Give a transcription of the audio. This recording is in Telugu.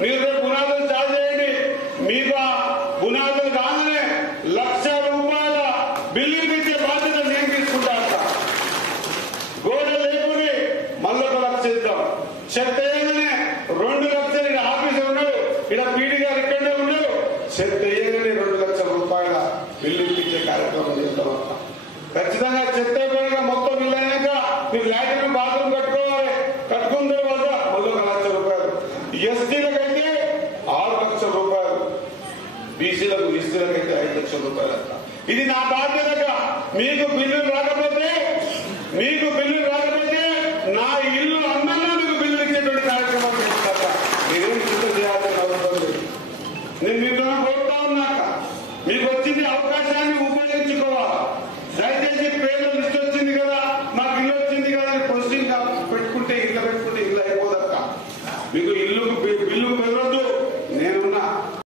మీరు రేపు పునాదులు చాలు చేయండి. మీకు ఆ పునాదులు కాగానే ₹1,00,000 బిల్డింగ్ ఇచ్చే బాధ్యత నేను తీసుకుంటాను. గోడ లేకుని మళ్ళీ ₹1,00,000 ఇద్దాం. చెత్త వేయగానే ₹2,00,000. ఇక్కడ ఆఫీసర్ ఉన్నాడు, ఇక్కడ పీడీ గారు ఇక్కడనే ఉన్నాడు. చెత్త వేయగానే ₹2,00,000 బిల్డింగ్ ఇచ్చే కార్యక్రమం చేద్దాం. ఖచ్చితంగా చెత్త అయిపోయినా మొత్తం బిల్లు అయినాక మీరు లాట్రిన్ బాత్రూమ్ కట్టుకోవాలి. కట్టుకున్న తర్వాత మళ్ళీ ₹1,00,000. ఎస్టీలకైతే ₹6,00,000, బీసీలకు ఎస్టీలకైతే ₹5,00,000. ఇది నా బాధ్యతగా. మీకు బిల్లులు రాకపోతే మీకు బిల్లు